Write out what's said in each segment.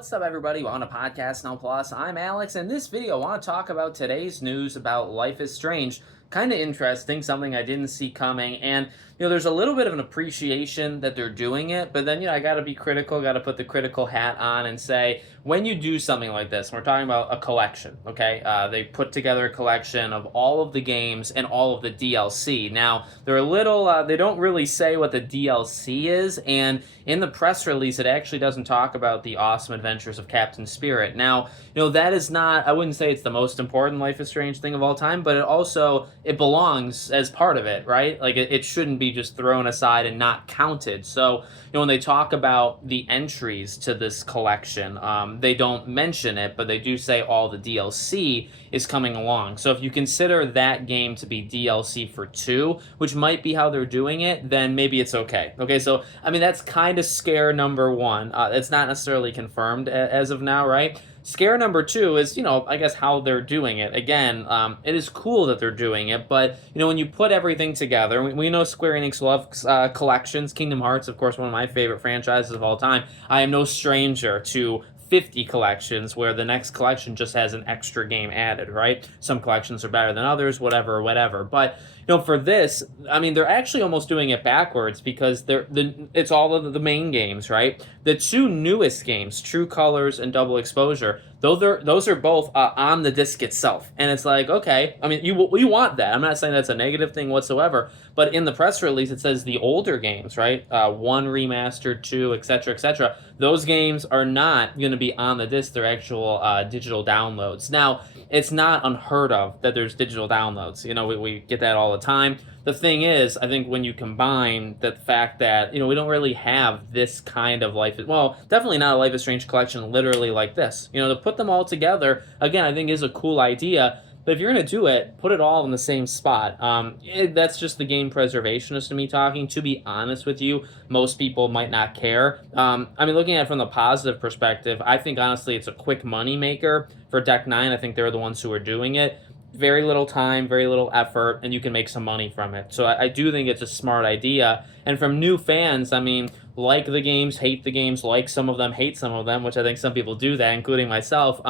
What's up, everybody? Welcome to Podcast Now Plus. I'm Alex, and in this video, I want to talk about today's news about Life is Strange. Kind of interesting, something I didn't see coming. And, there's a little bit of an appreciation that they're doing it, but then, I got to be critical, got to put the critical hat on and say, when you do something like this, we're talking about a collection, okay? They put together a collection of all of the games and all of the DLC. Now, they're a little, they don't really say what the DLC is, and in the press release, it actually doesn't talk about the awesome adventures of Captain Spirit. Now, that is not, I wouldn't say it's the most important Life is Strange thing of all time, but it belongs as part of it, right? Like, it shouldn't be just thrown aside and not counted. So, when they talk about the entries to this collection, they don't mention it, but they do say all the DLC is coming along. So if you consider that game to be DLC for 2, which might be how they're doing it, then maybe it's okay. Okay, so, that's kind of scare number 1. It's not necessarily confirmed as of now, right? Scare number 2 is, I guess how they're doing it. Again, it is cool that they're doing it, but, when you put everything together, we know Square Enix loves collections. Kingdom Hearts, of course, one of my favorite franchises of all time. I am no stranger to 50 collections where the next collection just has an extra game added, right? Some collections are better than others, whatever. But, for this, they're actually almost doing it backwards because it's all of the main games, right? The 2 newest games, True Colors and Double Exposure, those are both on the disc itself. And it's like, okay, you want that. I'm not saying that's a negative thing whatsoever, but in the press release, it says the older games, right? 1 remastered, 2, etc., etc. Those games are not going to be on the disc. They're actual digital downloads. Now, it's not unheard of that there's digital downloads. We get that all the time. The thing is, I think when you combine the fact that, we don't really have this kind of definitely not a Life is Strange collection literally like this. To put them all together, again, I think is a cool idea. But if you're going to do it, put it all in the same spot. That's just the game preservationist to me talking. To be honest with you, most people might not care. Looking at it from the positive perspective, I think honestly it's a quick money maker for Deck 9. I think they're the ones who are doing it. Very little time, very little effort, and you can make some money from it. So I do think it's a smart idea. And from new fans, like the games, hate the games, like some of them, hate some of them, which I think some people do that, including myself.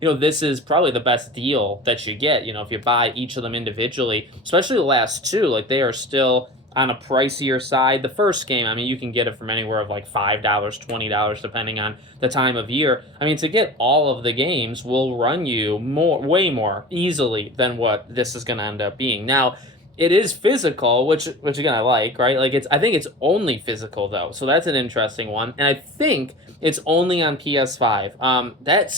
This is probably the best deal that you get, if you buy each of them individually, especially the last 2, like they are still on a pricier side. The first game, you can get it from anywhere of like $5, $20, depending on the time of year. To get all of the games will run you way more easily than what this is going to end up being. Now, it is physical, which again I like, right? I think it's only physical though, so that's an interesting one. And I think it's only on PS5.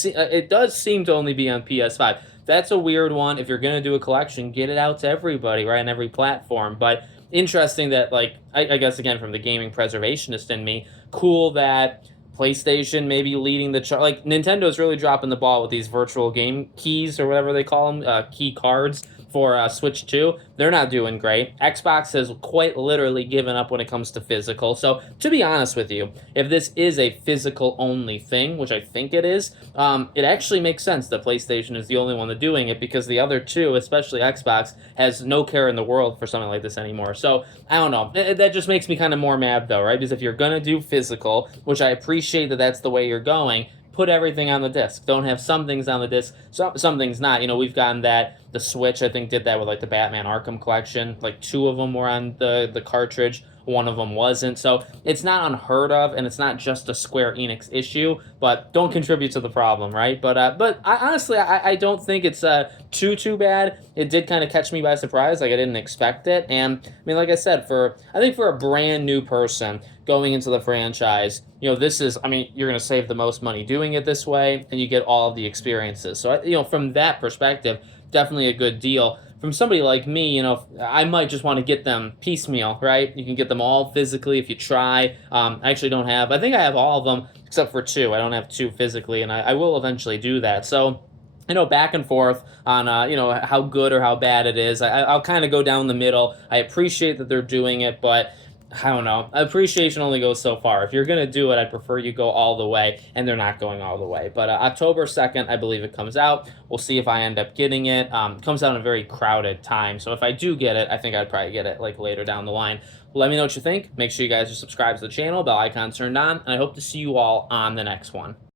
It does seem to only be on PS5. That's a weird one. If you're gonna do a collection, get it out to everybody, right, on every platform. But interesting that, I guess again from the gaming preservationist in me, cool that PlayStation maybe leading the chart. Nintendo's really dropping the ball with these virtual game keys or whatever they call them, key cards for Switch 2. They're not doing great. Xbox has quite literally given up when it comes to physical. So, to be honest with you, if this is a physical only thing, which I think it is, it actually makes sense that PlayStation is the only one that's doing it because the other 2, especially Xbox, has no care in the world for something like this anymore. So, I don't know. That just makes me kind of more mad though, right? Because if you're going to do physical, which I appreciate that that's the way you're going, put everything on the disc. Don't have some things on the disc, some things not. We've gotten that. The Switch, I think, did that with the Batman Arkham collection. 2 of them were on the cartridge. 1 of them wasn't. So it's not unheard of, and it's not just a Square Enix issue, but don't contribute to the problem, right? But honestly, I don't think it's too bad. It did kind of catch me by surprise. I didn't expect it. And, like I said, I think for a brand new person going into the franchise, this is, you're going to save the most money doing it this way, and you get all of the experiences. So, from that perspective, definitely a good deal. From somebody like me, I might just want to get them piecemeal, right? You can get them all physically if you try. I actually don't have, I think I have all of them except for 2. I don't have 2 physically, and I will eventually do that. So, back and forth on, how good or how bad it is. I'll kind of go down the middle. I appreciate that they're doing it, but I don't know. Appreciation only goes so far. If you're going to do it, I'd prefer you go all the way, and they're not going all the way. But October 2nd, I believe it comes out. We'll see if I end up getting it. It comes out in a very crowded time, so if I do get it, I think I'd probably get it later down the line. Let me know what you think. Make sure you guys are subscribed to the channel, bell icon turned on, and I hope to see you all on the next one.